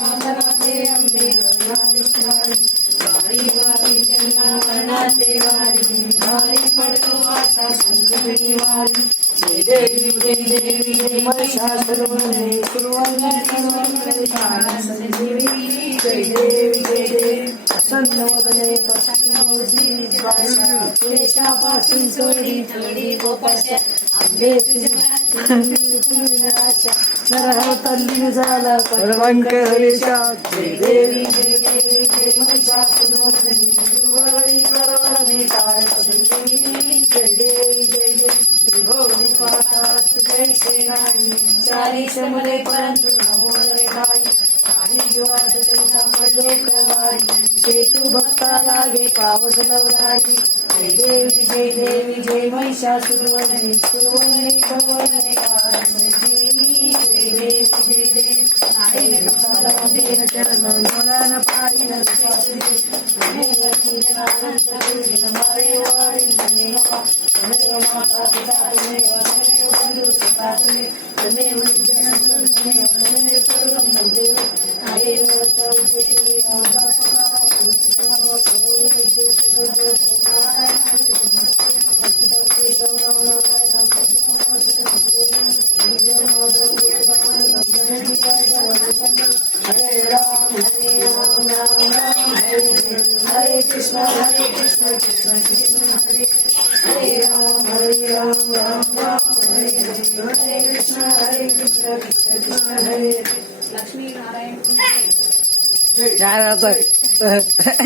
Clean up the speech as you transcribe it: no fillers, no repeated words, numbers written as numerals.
मातनाते अंबे करुणा विष्णुवारी वारी वारी जन्मावरणाते वारी वारी पडतो आता संकटनी वारी जय देवी जय महिषासुरमर्दिनी सुरवंदनी संजीवी जय देवी प्रसन्नवदने प्रसन्नवदनी केशापासून सोडी थोडी गोपाशा आंबे नरहर झाला सर्वांकरेशा जय देवी जय महिषासुरमर्दिनी सुरवरी प्रवरणे तारक संजीवी जय देवी जय त्रिभुवनी पाता जय सेनानी चारी शमले परंतु नमोरे नाही काही जीवात त्यांचा पडलो क्रवारी शेतू भक्ता लागे पावस लवराई जय देवी जय महिषासुरमर्दिनी सुरवरी प्रवरणे तारक संजीवी जय देवी चरण डोळ्यानं पाहिलं माता पिता बंधू सखा तमेव सर्वं देव हरे राम राम राम हरे कृष्ण कृष्ण कृष्ण हरे राम राम हरे कृष्ण कृष्ण कृष्ण हरे लक्ष्मी नारायण